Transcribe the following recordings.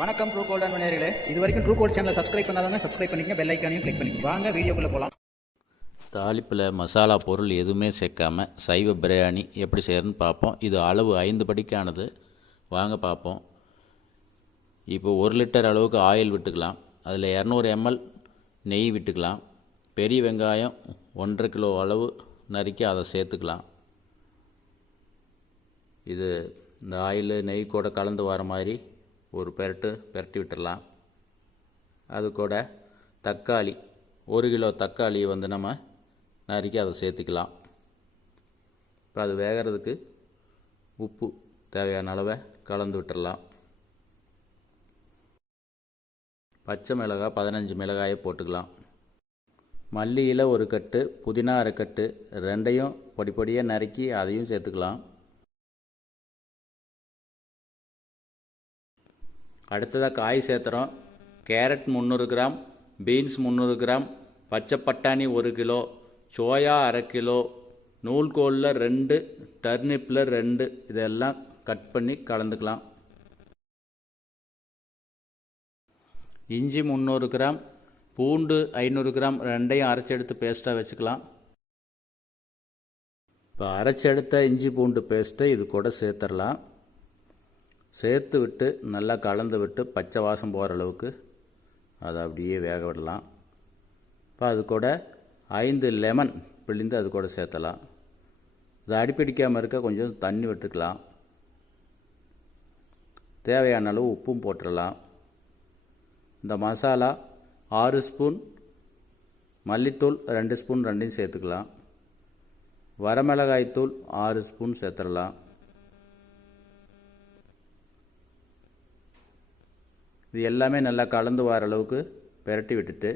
வணக்கம் true golden நேயர்களே, இது வரைக்கும் ட்ரூ கோல்ட் சேனலை சப்ஸ்கிரைப் பண்ணாதவங்க சப்ஸ்கிரைப் பண்ணிக்கங்க, பெல் ஐக்கானையும் கிளிக் பண்ணிக்கங்க. வாங்க வீடியோக்குள்ளே போகலாம். தாளிப்பில் மசாலா பொருள் எதுவுமே சேர்க்காம சைவ பிரியாணி எப்படி செய்யறதுன்னு பார்ப்போம். இது அளவு 5 படிக்கானது. வாங்க பார்ப்போம். இப்போ 1 லிட்டர் அளவுக்கு ஆயில் விட்டுக்கலாம். அதில் 200 ml நெய் விட்டுக்கலாம். பெரிய வெங்காயம் 1.5 கிலோ அளவு நறுக்கி அதை சேர்த்துக்கலாம். இது இந்த ஆயில் நெய் கூட கலந்து வர மாதிரி ஒரு பெரட்டி விட்டுடலாம். அது கூட தக்காளி 1 கிலோ தக்காளி நம்ம நறுக்கி அதை சேர்த்துக்கலாம். இப்போ அது வேகிறதுக்கு உப்பு தேவையான அளவை கலந்து விட்டுடலாம். பச்சை மிளகாய் 15 மிளகாயை போட்டுக்கலாம். மல்லியில் 1 கட்டு, புதினா 1/2 கட்டு, ரெண்டையும் பொடி பொடியாக நறுக்கி அதையும் சேர்த்துக்கலாம். அடுத்ததாக காய் சேர்த்துறோம். கேரட் 300 கிராம், பீன்ஸ் 300 கிராம், பச்சை பட்டாணி 1 கிலோ, சோயா 1/2 கிலோ, நூல்கோலில் 2, டர்னிப்பில் 2, இதெல்லாம் கட் பண்ணி கலந்துக்கலாம். இஞ்சி 300 கிராம், பூண்டு 500 கிராம், ரெண்டையும் அரைச்சி எடுத்து பேஸ்ட்டாக வச்சுக்கலாம். இப்போ அரைச்சி எடுத்த இஞ்சி பூண்டு பேஸ்ட்டை இது கூட சேர்த்துடலாம். சேர்த்து விட்டு நல்லா கலந்து விட்டு பச்சை வாசம் போகிற அளவுக்கு அதை அப்படியே வேக விடலாம். இப்போ அது கூட 5 லெமன் பிழிந்து அது கூட சேர்த்தலாம். இது அடிப்பிடிக்காமல் இருக்க கொஞ்சம் தண்ணி விட்டுக்கலாம். தேவையான அளவு உப்பும் போட்டுடலாம். இந்த மசாலா 6 ஸ்பூன், மல்லித்தூள் 2 ஸ்பூன், ரெண்டையும் சேர்த்துக்கலாம். வரமிளகாய்த்தூள் 6 ஸ்பூன் சேர்த்துடலாம். இது எல்லாமே நல்லா கலந்து வர அளவுக்கு பெரட்டி விட்டுட்டு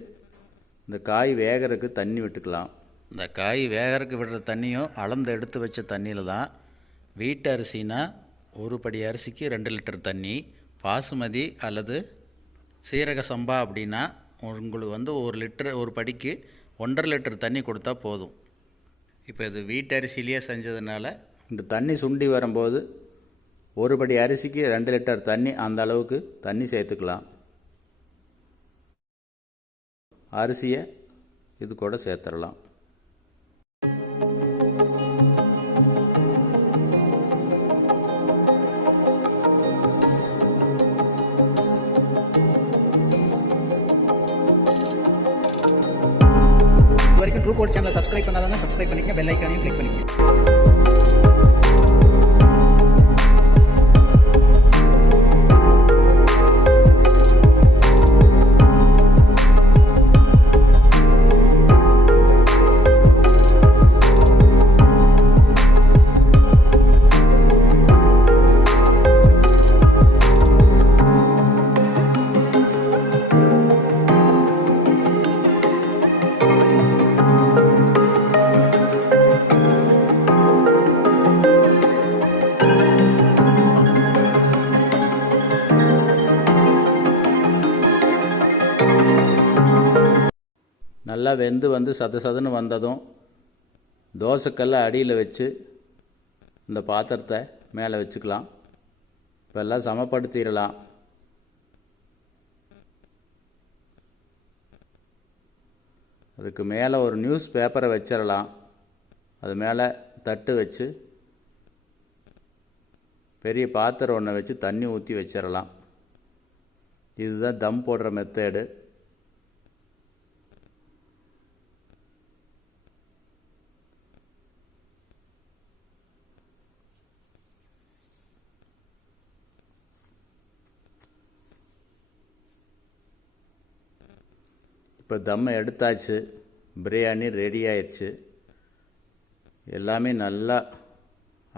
இந்த காய் வேகிறதுக்கு தண்ணி விட்டுக்கலாம். இந்த காய் வேகிறதுக்கு விடுற தண்ணியும் அளந்து எடுத்து வச்ச தண்ணியில் தான். வீட்டு அரிசினா 1 படி அரிசிக்கு 2 லிட்டர் தண்ணி, பாசுமதி அல்லது சீரக சம்பா அப்படின்னா உங்களுக்கு 1 லிட்டர் 1 படிக்கு 1.5 லிட்டர் தண்ணி கொடுத்தா போதும். இப்போ இது வீட்டு அரிசியிலேயே செஞ்சதுனால இந்த தண்ணி சுண்டி வரும்போது 1 படி அரிசிக்கு 2 லிட்டர் தண்ணி, அந்த அளவுக்கு தண்ணி சேர்த்துக்கலாம். அரிசியை இது கூட சேர்த்துடலாம். இது வரைக்கும் ட்ரூ கோல்ட் சேனலை சப்ஸ்கிரைப் பண்ணாதவங்க சப்ஸ்கிரைப் பண்ணிக்கங்க, பெல் ஐக்கானையும் கிளிக் பண்ணிக்கங்க. நல்லா வெந்து சதுன்னு வந்ததும் தோசைக்கல்லை அடியில் வச்சு இந்த பாத்திரத்தை மேலே வச்சுக்கலாம். இப்போ எல்லாம் சமப்படுத்திடலாம். அதுக்கு மேலே ஒரு நியூஸ் பேப்பரை வச்சிடலாம். அது மேலே தட்டு வச்சு பெரிய பாத்திரம் ஒன்று வச்சு தண்ணி ஊற்றி வச்சிடலாம். இதுதான் தம் போடுற மெத்தேடு. இப்போ தம்மை எடுத்தாச்சு. பிரியாணி ரெடி ஆயிடுச்சு. எல்லாமே நல்லா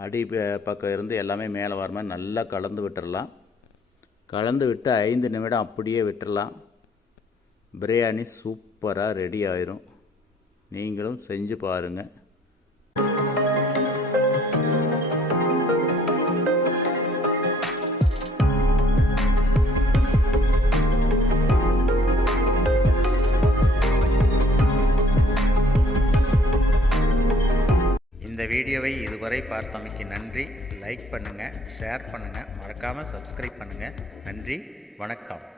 அடி பக்கம் இருந்து எல்லாமே மேலே வர மாதிரி நல்லா கலந்து விட்டுடலாம். கலந்து விட்டு 5 நிமிடம் அப்படியே விட்டுடலாம். பிரியாணி சூப்பராக ரெடி ஆயிரும். நீங்களும் செஞ்சு பாருங்கள். இந்த வீடியோவை இதுவரை பார்த்தமைக்கு நன்றி. லைக் பண்ணுங்கள், ஷேர் பண்ணுங்கள், மறக்காமல் சப்ஸ்கிரைப் பண்ணுங்கள். நன்றி. வணக்கம்.